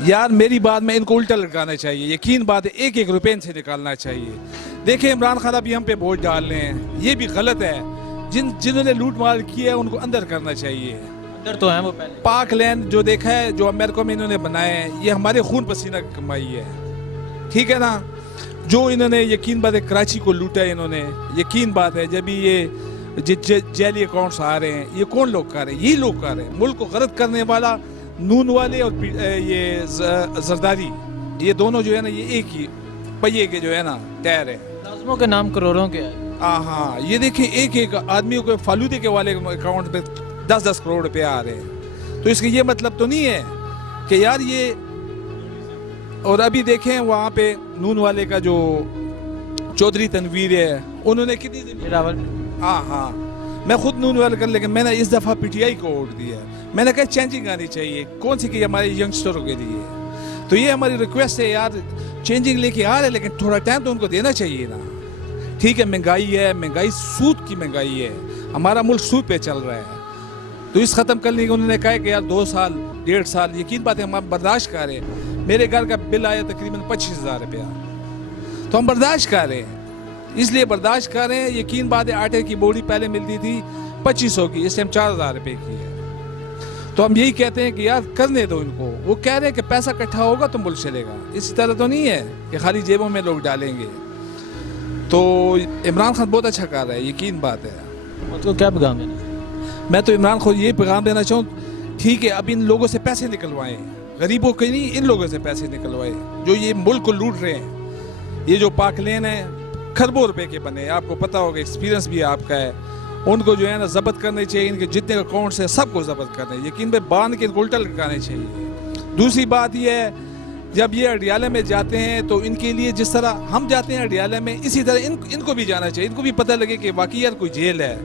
यार मेरी बात में इनको उल्टा लटकाना चाहिए, यकीन बात है, एक एक रुपये इनसे निकालना चाहिए। देखिए इमरान खान अभी हम पे वोट डाल रहे हैं, ये भी गलत है। जिन्होंने लूट मार की है उनको अंदर करना चाहिए। अंदर तो हैं वो पहले। पाक लैंड जो देखा है, जो अमेरिका में इन्होंने बनाए हैं, ये हमारे खून पसीना की कमाई है, ठीक है ना। जो इन्होंने यकीन बात है कराची को लूटा है इन्होंने, यकीन बात है जब ये जैली अकाउंट्स आ रहे हैं, ये कौन लोग कर रहे हैं? यही लोग कर रहे हैं। मुल्क को गलत करने वाला नून वाले और ये जरदारी, ये दोनों जो है ना, ये एक ही पहिए के जो है ना टायर है। मुलाजमों के नाम करोड़ों के हैं। हाँ, ये देखिए एक एक आदमियों के फालूदे के वाले अकाउंट में 10-10 करोड़ रुपए आ रहे हैं। तो इसका ये मतलब तो नहीं है कि यार ये। और अभी देखें वहाँ पे नून वाले का जो चौधरी तनवीर है, उन्होंने कितनी जमीन। रावल। हाँ, मैं खुद नून वाले कर, लेकिन मैंने इस दफ़ा पीटीआई को वोट दिया। मैंने कहा चेंजिंग आनी चाहिए, कौन सी की हमारे यंगस्टरों के लिए। तो ये हमारी रिक्वेस्ट है यार, चेंजिंग लेके आ रहे हैं, लेकिन थोड़ा टाइम तो उनको देना चाहिए ना। ठीक है, महंगाई है, महंगाई सूद की महंगाई है, हमारा मुल्क सूद पे चल रहा है। तो इस ख़त्म करने की उन्होंने कहा कि यार 2 साल 1.5 साल, यकीन बात है हम बर्दाश्त कर रहे हैं। मेरे घर का बिल आया तकरीबन 25,000 रुपया, तो हम बर्दाश्त कर रहे हैं, इसलिए बर्दाश्त कर रहे हैं। यकीन बात है आटे की बोरी पहले मिलती थी 2500 की, इस टाइम 4,000 रुपये की है। तो हम यही कहते हैं कि यार करने दो इनको। वो कह रहे हैं कि पैसा इकट्ठा होगा तो मुल्क चलेगा, इसी तरह तो नहीं है कि खाली जेबों में लोग डालेंगे। तो इमरान खान बहुत अच्छा कर रहा है, यकीन बात है। उसको क्या पैगाम देना? मैं तो इमरान खान ये पैगाम देना चाहूँ, ठीक है अब इन लोगों से पैसे निकलवाएं, गरीबों के नहीं, इन लोगों से पैसे निकलवाएं जो ये मुल्क को लूट रहे हैं। ये जो पाक लेन है खरबों रुपए के बने, आपको पता होगा, एक्सपीरियंस भी आपका है। उनको जो है ना जब्त करने चाहिए, इनके जितने अकाउंट्स हैं सबको जब्त करना है, यकीन में बांध के इनको उल्टा लटकाने चाहिए। दूसरी बात ये है, जब ये अडियाला में जाते हैं तो इनके लिए जिस तरह हम जाते हैं अडियाला में, इसी तरह इनको भी जाना चाहिए। इनको भी पता लगे कि वाकई यार कोई जेल है।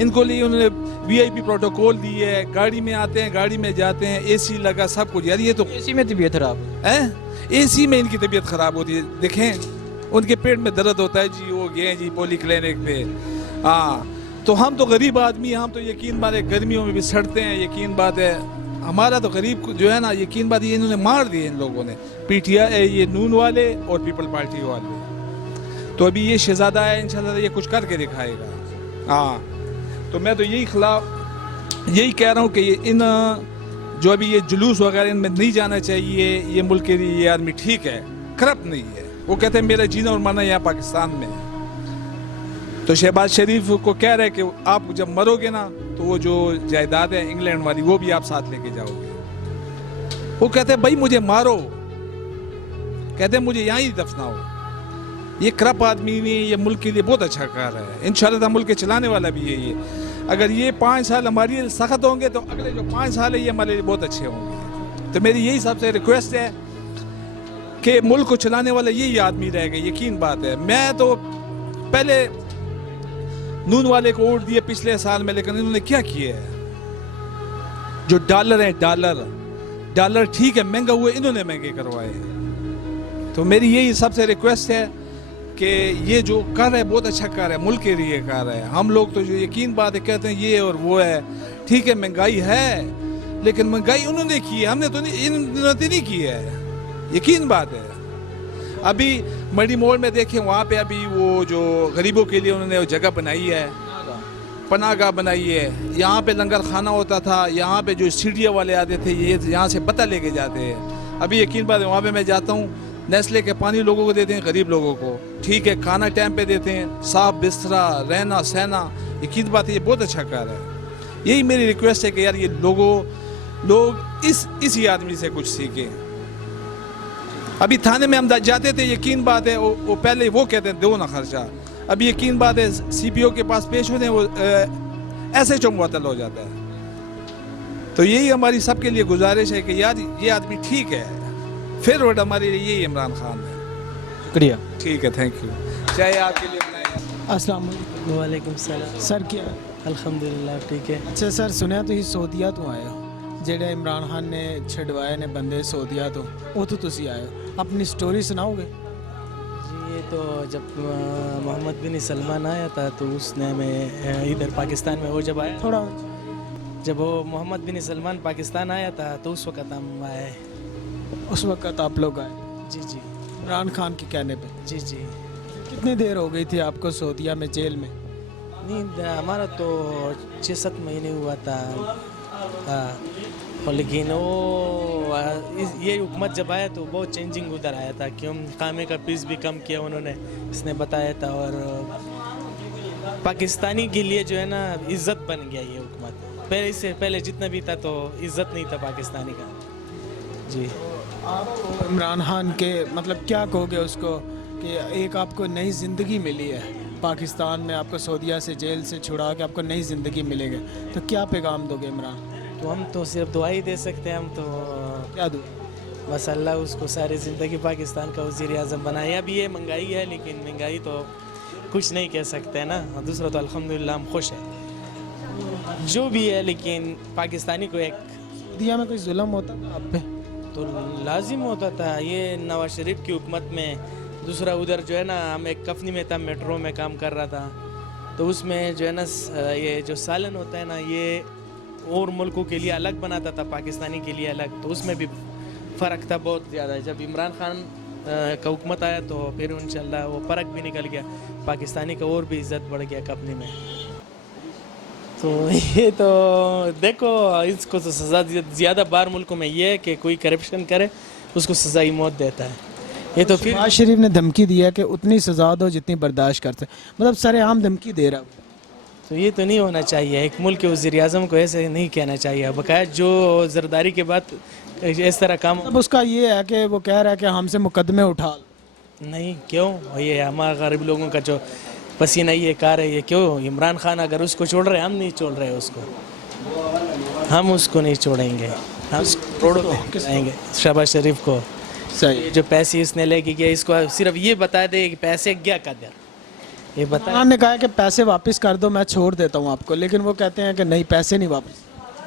इनको लिए उन्होंने VIP प्रोटोकॉल दिए है, गाड़ी में आते हैं, गाड़ी में जाते हैं, AC लगा, सब कुछ। यार ये तो AC में तबीयत खराब है, AC में इनकी तबीयत खराब होती है। देखें उनके पेट में दर्द होता है जी, वो गए जी पोली क्लिनिक पे। हाँ, तो हम तो गरीब आदमी, हम तो यकीन बात है गर्मियों में भी सड़ते हैं, यकीन बात है। हमारा तो गरीब जो है ना, यकीन बात ये इन्होंने मार दिए इन लोगों ने, PTI ये नून वाले और पीपल पार्टी वाले। तो अभी ये शहजादा है, इंशाल्लाह ये कुछ करके दिखाएगा। हाँ, तो मैं तो यही यही कह रहा हूँ कि ये इन जो अभी ये जुलूस वगैरह इनमें नहीं जाना चाहिए। ये मुल्क के लिए ये आदमी ठीक है, करप्ट नहीं है। वो कहते हैं मेरा जीना और मरना यहाँ पाकिस्तान में है। तो शहबाज शरीफ को कह रहे हैं कि आप जब मरोगे ना तो वो जो जायदाद है इंग्लैंड वाली वो भी आप साथ लेके जाओगे। वो कहते हैं भाई मुझे मारो, कहते हैं मुझे यहाँ ही दफनाओ। ये करप्ट आदमी भी ये मुल्क के लिए बहुत अच्छा कर रहा है। इंशाल्लाह मुल्क के चलाने वाला भी यही है। अगर ये 5 साल हमारी सख्त होंगे तो अगले जो 5 साल है ये हमारे लिए बहुत अच्छे होंगे। तो मेरी यही सबसे रिक्वेस्ट है कि मुल्क को चलाने वाला यही आदमी रहेगा, यकीन बात है। मैं तो पहले नून वाले को वोट दिए पिछले साल में, लेकिन इन्होंने क्या किया है? जो डॉलर है, डॉलर ठीक है महंगा हुए, इन्होंने महंगे करवाए। तो मेरी यही सबसे रिक्वेस्ट है कि ये जो कर रहे हैं बहुत अच्छा कर रहे हैं, मुल्क के लिए कर रहे हैं। हम लोग तो जो यकीन बात है कहते हैं ये और वो है, ठीक है महंगाई है, लेकिन महंगाई उन्होंने की है, हमने तो नहीं की है, यकीन बात है। अभी मडी मोड़ में देखें, वहाँ पे अभी वो जो गरीबों के लिए उन्होंने जगह बनाई है, पनाहगाह बनाई है। यहाँ पे लंगर खाना होता था, यहाँ पे जो सीढ़ियाँ वाले आते थे ये यहाँ से पता लेके जाते हैं। अभी यकीन बात है वहाँ पे मैं जाता हूँ, नेस्ले के पानी लोगों को देते हैं, गरीब लोगों को, ठीक है खाना टाइम पे देते हैं, साफ बिस्तरा, रहना सहना, यकीन बात है ये बहुत अच्छा कर रहा है। यही मेरी रिक्वेस्ट है कि यार ये लोग इसी आदमी से कुछ सीखें। अभी थाने में हम जाते थे, यकीन बात है वो पहले वो कहते हैं दो ना खर्चा, अभी यकीन बात है CPO के पास पेश होते हैं वो SHO मुअत्तल हो जाता है। तो यही हमारी सबके लिए गुजारिश है कि यार ये आदमी ठीक है, फिर वोट हमारे लिए यही इमरान खान है। शुक्रिया। ठीक है, थैंक यू। चाहे आपके लिए बनाए। अस्सलाम वालेकुम। वालेकुम सलाम। सर क्या अल्हम्दुलिल्लाह ठीक है। अच्छा सर, सुनया ਤੁਸੀਂ ਸਊਦੀਆ ਤੋਂ ਆਏ ਹੋ, ਜਿਹੜੇ ਇਮਰਾਨ ਖਾਨ ਨੇ ਛਡਵਾਏ ਨੇ ਬੰਦੇ ਸਊਦੀਆ ਤੋਂ, ਉੱਥੋਂ ਤੁਸੀਂ ਆਏ ਹੋ, अपनी स्टोरी सुनाओगे? जी ये तो जब मोहम्मद बिन सलमान आया था तो उसने हमें इधर पाकिस्तान में वो जब आया थोड़ा जब वो मोहम्मद बिन सलमान पाकिस्तान आया था तो उस वक़्त हम आए। उस वक्त आप लोग आए जी जी इमरान खान के कहने पे। जी जी। कितनी देर हो गई थी आपको सऊदीया में जेल में? नहीं हमारा तो 6-7 महीने हुआ था। हाँ, और लेकिन वो ये हुकूमत जब आया तो बहुत चेंजिंग उधर आया था, क्यों खामे का पीस भी कम किया उन्होंने, इसने बताया था। और पाकिस्तानी के लिए जो है ना इज़्ज़त बन गया ये हुकूमत। पहले इससे पहले जितना भी था तो इज़्ज़त नहीं था पाकिस्तानी का। जी। आप इमरान खान के मतलब क्या कहोगे उसको कि एक आपको नई ज़िंदगी मिली है पाकिस्तान में, आपको सऊदीया से जेल से छुड़ा के आपको नई ज़िंदगी मिलेगी, तो क्या पैगाम दोगे इमरान? तो हम तो सिर्फ दुआ ही दे सकते हैं, हम तो क्या दो? बस अल्लाह उसको सारी ज़िंदगी पाकिस्तान का वज़ीर आज़म बनाए। अभी ये महंगाई है, लेकिन महंगाई तो कुछ नहीं कह सकते हैं ना, और दूसरा तो अल्हम्दुलिल्लाह हम खुश हैं जो भी है, लेकिन पाकिस्तानी को एक सऊदीया में कोई जुल्म होता था आप पे? तो लाजिम होता था ये नवाज शरीफ की हुकूमत में। दूसरा उधर जो है ना, हम एक कंपनी में था, मेट्रो में काम कर रहा था, तो उसमें जो है ना ये जो सालन होता है ना, ये और मुल्कों के लिए अलग बनाता था, पाकिस्तानी के लिए अलग, तो उसमें भी फ़र्क था बहुत ज़्यादा। जब इमरान खान का हुकूमत आया तो फिर इंशाल्लाह वो फ़र्क भी निकल गया, पाकिस्तानी का और भी इज़्ज़त बढ़ गया कंपनी में। तो ये तो देखो, इसको तो सज़ा ज़्यादा बार मुल्कों में ये है कि कोई करप्शन करे उसको सज़ा ही मौत देता है। ये तो फिर शहबाज शरीफ ने धमकी दी है कि उतनी सज़ा दो जितनी बर्दाश्त करते, मतलब सरेआम धमकी दे रहा है। तो ये तो नहीं होना चाहिए, एक मुल्क के वज़ीर आज़म को ऐसे नहीं कहना चाहिए। बकाया जो ज़रदारी के बाद इस तरह काम अब उसका ये है कि वो कह रहा है कि हमसे मुकदमे उठा लो। नहीं, क्यों? ये हमारे गरीब लोगों का जो पसीना ये कार है, ये क्यों? इमरान खान अगर उसको छोड़ रहे, हम नहीं छोड़ रहे उसको, हम उसको नहीं छोड़ेंगे, हम रोडों पे आएंगे शहबाज शरीफ को। सही। जो पैसे इसने लेके गया, इसको सिर्फ ये बता दे कि पैसे गया कदर, ये बता। इमरान ने कहा है कि पैसे वापस कर दो, मैं छोड़ देता हूँ आपको, लेकिन वो कहते हैं कि नहीं, पैसे नहीं वापस।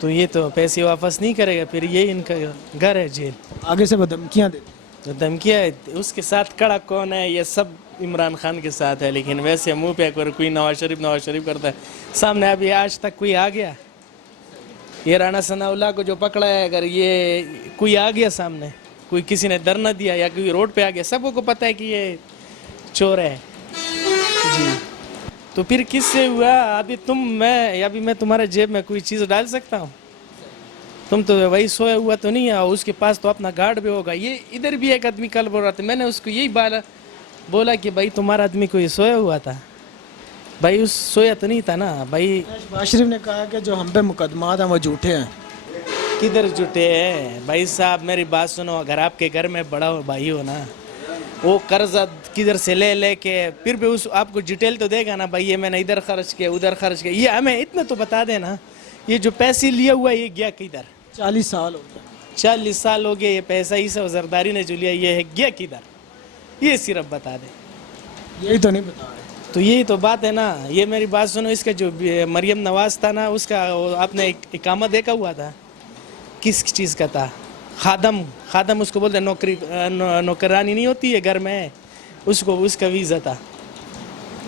तो ये तो पैसे वापस नहीं करेगा, फिर ये इनका घर है जेल। आगे से वो धमकियाँ देते। तो धमकियाँ उसके साथ खड़ा कौन है? ये सब इमरान खान के साथ है, लेकिन वैसे मुंह पे अगर कोई नवाज शरीफ करता है, सामने अभी आज तक कोई आ गया? ये राणा सनाउल्लाह को जो पकड़ा है, अगर ये कोई आ गया सामने, कोई किसी ने धरना दिया या कोई रोड पे आ गया, सबको को पता है कि ये चोर है जी। तो फिर किससे हुआ? अभी मैं तुम्हारे जेब में कोई चीज़ डाल सकता हूँ? तुम तो वही सोया हुआ तो नहीं है, उसके पास तो अपना गार्ड भी होगा। ये इधर भी एक आदमी कल बोल रहा था, मैंने उसको यही बोला कि भाई तुम्हारा आदमी कोई सोया हुआ था, भाई उस सोया तो नहीं था ना भाई। शहबाज शरीफ ने कहा कि जो हम पे मुकदमात हैं वो झूठे हैं। किधर जुटे हैं भाई साहब? मेरी बात सुनो, अगर आपके घर में बड़ा भाई हो ना, वो कर्जा किधर से ले के फिर भी उस आपको डिटेल तो देगा ना, भाई ये मैंने इधर खर्च किया, उधर खर्च किया, ये हमें इतना तो बता देना। ये जो पैसे लिया हुआ है, ये गया किधर? 40 साल हो गए। 40 साल हो गए, ये पैसा ही सब जरदारी ने जो लिया, ये है गया किधर? ये सिर्फ बता दे। यही तो नहीं बता रहे। तो यही तो बात है ना। ये मेरी बात सुनो, इसका जो मरियम नवाज था ना, उसका आपने इकामा देखा हुआ था, किस चीज़ का था? खादम उसको बोलते हैं, नौकरानी नहीं होती है घर में, उसको उसका वीज़ा था।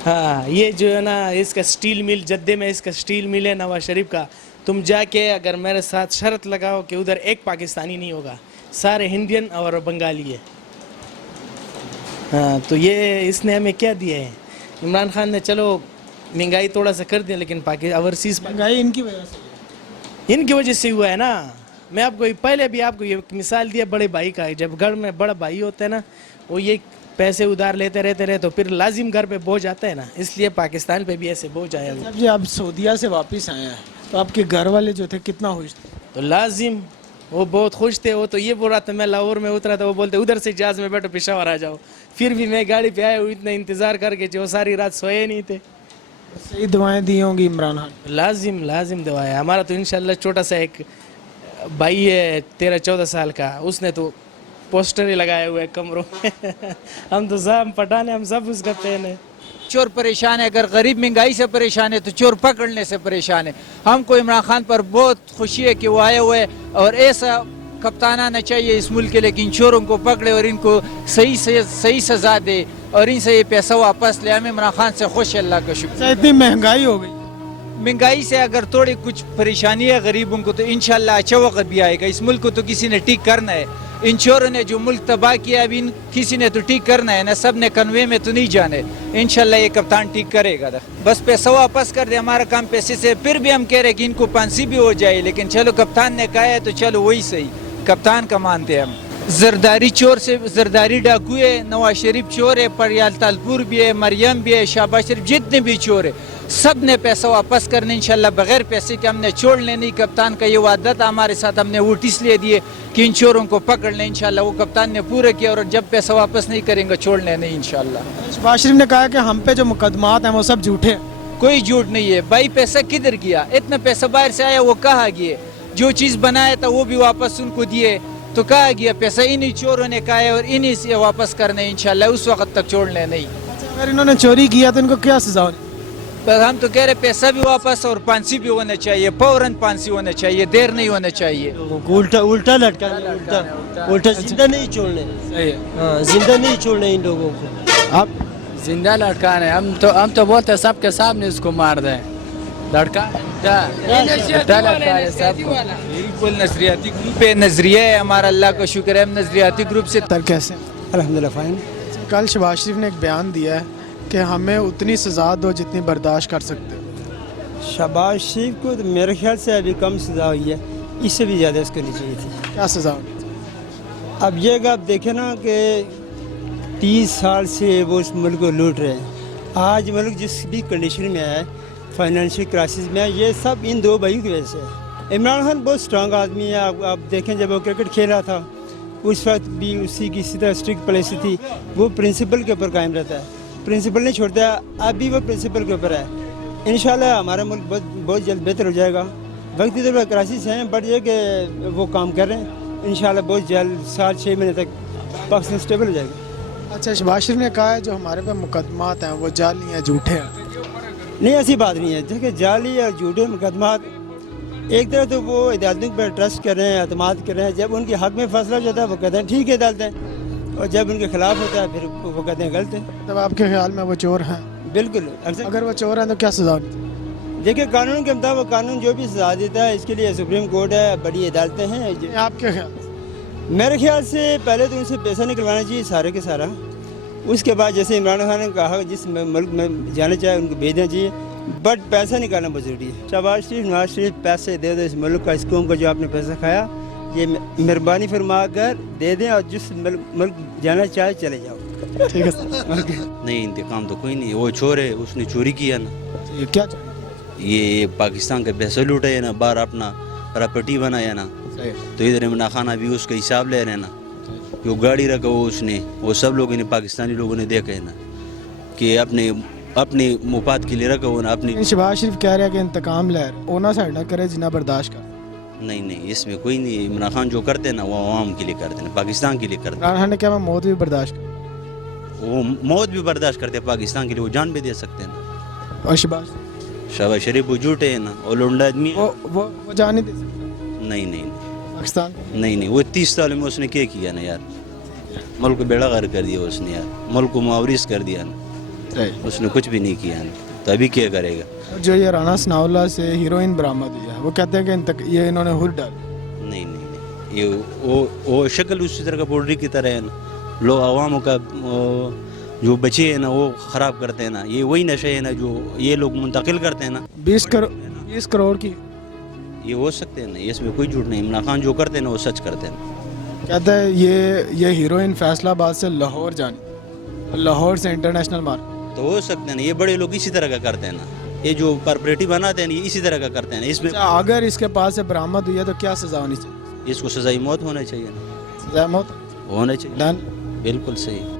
हाँ, ये जो है ना, इसका स्टील मिल जद्दे में, इसका स्टील मिल है नवाज शरीफ का। तुम जाके अगर मेरे साथ शर्त लगाओ कि उधर एक पाकिस्तानी नहीं होगा, सारे हिंदियन और बंगाली है। हाँ, तो ये इसने हमें क्या दिया है? इमरान खान ने चलो महंगाई थोड़ा सा कर दिया, लेकिन ओवरसीज़ महंगाई इनकी वजह से, इनकी वजह से हुआ है ना। मैं आपको पहले भी आपको ये मिसाल दिया बड़े भाई का, जब घर में बड़ा भाई होता है ना, वो ये पैसे उधार लेते रहते तो फिर लाजिम घर पे बोझ आता है ना, इसलिए पाकिस्तान पे भी ऐसे बोझ आया हुआ। जब ये आप सऊदीया से वापस आए हैं तो आपके घर वाले जो थे कितना खुश थे? तो लाजिम वो बहुत खुश थे। वो तो ये बोल रहा था, मैं लाहौर में उतरा था, वो बोलते उधर से जहाज़ में बैठो पेशावर आ जाओ। फिर भी मैं गाड़ी पे आया हूँ, इतना इंतज़ार करके, जो सारी रात सोए नहीं थे। सही दुआएं दी होंगी इमरान खान। लाजिम दवा है। हमारा तो इंशाल्लाह छोटा सा एक भाई है 13-14 साल का, उसने तो पोस्टर ही लगाए हुए कमरों में हम तो सब पठाने, हम सब उसका फैन है। चोर परेशान है, अगर गरीब महंगाई से परेशान है तो चोर पकड़ने से परेशान है। हमको इमरान खान पर बहुत खुशी है कि वो आए हुए, और ऐसा कप्तान आना चाहिए इस मुल्क के लिए कि इन चोरों को पकड़े और इनको सही सज़ा दे और इनसे ये पैसा वापस ले। हम इमरान खान से खुश है, अल्लाह का शुक्र। इतनी महंगाई हो गई, महंगाई से अगर थोड़ी कुछ परेशानी है गरीबों को, तो इंशाल्लाह अच्छा वक्त भी आएगा। इस मुल्क को तो किसी ने ठीक करना है। ان چوروں نے جو ملک تباہ کیا ابھی کسی نے تو ٹھیک کرنا ہے نا, سب نے کنوے میں تو نہیں جانے. انشاءاللہ یہ کپتان ٹھیک کرے گا. بس پیسہ واپس کر دے, ہمارا کام پیسے سے. پھر بھی ہم کہہ رہے کہ ان کو پانسی بھی ہو جائے, لیکن چلو کپتان نے کہا ہے تو چلو وہی صحیح, کپتان کا مانتے ہم. زرداری چور سے زرداری ڈاکو ہے, نواز شریف چور ہے, پریال تالپور بھی ہے, مریم بھی ہے, شہباز شریف, جتنے بھی چور ہے سب نے پیسہ واپس کرنے انشاءاللہ. بغیر پیسے کے ہم نے چھوڑنے نہیں. کپتان کا یہ وعدہ تھا ہمارے ساتھ, ہم نے ووٹ اس لیے دیے کہ ان چوروں کو پکڑ لیں. انشاءاللہ وہ کپتان نے پورا کیا, اور جب پیسہ واپس نہیں کریں گے چھوڑنے نہیں انشاءاللہ. شہباز شریف نے کہا کہ ہم پہ جو مقدمات ہیں وہ سب جھوٹے ہیں. کوئی جھوٹ نہیں ہے بھائی. پیسہ کدھر گیا؟ اتنا پیسہ باہر سے آیا, وہ کہاں گیا؟ جو چیز بنایا تھا وہ بھی واپس ان کو دیے, تو کہاں گیا پیسہ؟ انہی چوروں نے کہا ہے اور انہی سے واپس کرنے انشاءاللہ, اس وقت تک چھوڑنے نہیں. اگر انہوں نے چوری کیا تو ان کو کیا سزا ہونی؟ بس ہم تو کہہ رہے پیسہ بھی واپس اور پانسی بھی ہونا چاہیے, فوراً پانسی ہونا چاہیے, دیر نہیں ہونا چاہیے. الٹا لٹکانا, الٹا زندہ نہیں چھوڑنے. ہاں زندہ نہیں چھوڑنے ان لوگوں کو. آپ زندہ لڑکانے, ہم تو بولتے سب کے سامنے اس کو مار دیں. لڑکا بالکل نظریاتی گروپ ہے, نظریہ ہے ہمارا, اللہ کا شکر ہے ہم نظریاتی گروپ سے. تر کیسے؟ الحمدللہ فائن. کل شہباز شریف نے ایک بیان دیا ہے کہ ہمیں اتنی سزا دو جتنی برداشت کر سکتے ہو. شہباز شریف کو تو میرے خیال سے ابھی کم سزا ہوئی ہے, اس سے بھی زیادہ اس کرنی چاہیے تھی. کیا سزا ہونی؟ اب یہ کہ آپ دیکھیں نا کہ 30 سال سے وہ اس ملک کو لوٹ رہے ہیں. آج ملک جس بھی کنڈیشن میں ہے, فائنینشیل کرائسس میں ہے, یہ سب ان دو بھائیوں کی وجہ سے ہے. عمران خان بہت اسٹرانگ آدمی ہے. آپ دیکھیں جب وہ کرکٹ کھیلا تھا اس وقت بھی اسی کی اسی طرح اسٹرکٹ پالیسی تھی. وہ پرنسپل کے اوپر قائم رہتا ہے, پرنسپل نہیں چھوڑتا. اب بھی وہ پرنسپل کے اوپر ہے. انشاءاللہ ہمارا ملک بہت جلد بہتر ہو جائے گا. وقتی طور پر کرائسس ہیں, بٹ یہ کہ وہ کام کر رہے ہیں. انشاءاللہ بہت جلد 7-6 مہینے تک پاکستان اسٹیبل ہو جائے گا. اچھا, شہباز شریف نے کہا ہے جو ہمارے پہ مقدمات ہیں وہ جعلی ہیں, جھوٹے ہیں. نہیں, ایسی بات نہیں ہے. دیکھیں جعلی اور جھوٹے مقدمات, ایک طرح تو وہ عدالتوں پر ٹرسٹ کر رہے ہیں, اعتماد کر رہے ہیں. جب ان کے حق میں فیصلہ ہو جاتا ہے وہ کہتے ہیں ٹھیک ہے عدالتیں, اور جب ان کے خلاف ہوتا ہے پھر وہ کہتے ہیں غلط ہے. تب آپ کے خیال میں وہ چور ہیں؟ بالکل. اگر وہ چور ہیں تو کیا سزا ہونی؟ دیکھیں قانون کے مطابق قانون جو بھی سزا دیتا ہے اس کے لیے سپریم کورٹ ہے, بڑی عدالتیں ہیں. آپ کے خیال؟ میرے خیال سے پہلے تو ان سے پیسہ نکلوانا چاہیے سارے کے سارا. اس کے بعد جیسے عمران خان نے کہا جس ملک میں جانا چاہے ان کو بھیجنا چاہیے, بٹ پیسہ نکالنا بہت ضروری ہے. شہباز شریف, نواز شریف پیسے دے دو اس ملک کا, اس قوم کا جو آپ نے پیسہ کھایا, یہ مہربانی فرما کر دے دیں, اور جس ملک جانا چاہے چلے جاؤ. ٹھیک ہے سر. نہیں, انتقام تو کوئی نہیں. وہ چور ہے, اس نے چوری کیا نا. کیا یہ پاکستان کا پیسہ لوٹا ہے نا, باہر اپنا پراپرٹی بنایا نا, تو ادھر عمران خان ابھی اس کا حساب لے رہے ہیں نا. جو گاڑی رکھا وہ اس نے, وہ سب لوگوں نے, پاکستانی لوگوں نے دیکھا ہے نا کہ اپنے مفاد کے لیے رکھا ہوا نا. اپنی شہباز شریف کہہ رہے ہیں کہ انتقام لے رہے, اونا سائڈ نہ کرے جنہ برداشت کر. نہیں, اس میں کوئی نہیں. عمران خان جو کرتے ہیں نا وہ عوام کے لیے کرتے ہیں, پاکستان کے لیے کرتے ہیں. عمران خان نے کہا میں موت بھی برداشت کر. وہ موت بھی برداشت کرتے ہیں پاکستان کے لیے, وہ جان بھی دے سکتے ہیں نا. اور شہباز شریف وہ جھوٹے ہیں نا, اور لونڈا آدمی. وہ جان نہیں دے سکتا نہیں, پاکستان. نہیں, وہ 30 سال میں اس نے کیا نا یار. ملک کو بیڑا غرق کر دیا اس نے یار, ملک کو معاورس کر دیا نا. اس نے کچھ بھی نہیں کیا نا, تو ابھی کیا کرے گا. جو یہ رانا ثناء اللہ سے ہیروئن برآمد ہوئی ہے, وہ کہتے ہیں کہ یہ انہوں نے ہر ڈال. نہیں, یہ وہ شکل اسی طرح کا پولٹری کی طرح ہے نا. لوگ عواموں کا جو بچے ہیں نا وہ خراب کرتے ہیں نا. یہ وہی نشے ہے نا جو یہ لوگ منتقل کرتے ہیں نا. 20 کروڑ کی یہ ہو سکتے ہیں نا, اس میں کوئی جھوٹ نہیں. عمران خان جو کرتے ہیں نا وہ سچ کرتے ہیں. کہتا ہے یہ ہیروئن فیصلہ آباد سے لاہور جانی, لاہور سے انٹرنیشنل مارکیٹ. تو ہو سکتے ہیں نا, یہ بڑے لوگ اسی طرح کا کرتے ہیں نا. یہ جو پراپرٹی بناتے ہیں یہ اسی طرح کا کرتے ہیں نا. اس میں اگر اس کے پاس سے برآمد ہوئی ہے تو کیا سزا ہونی چاہیے؟ اس کو سزائے موت ہونا چاہیے نا. سزا موت ہونا چاہیے. ڈن. بالکل صحیح.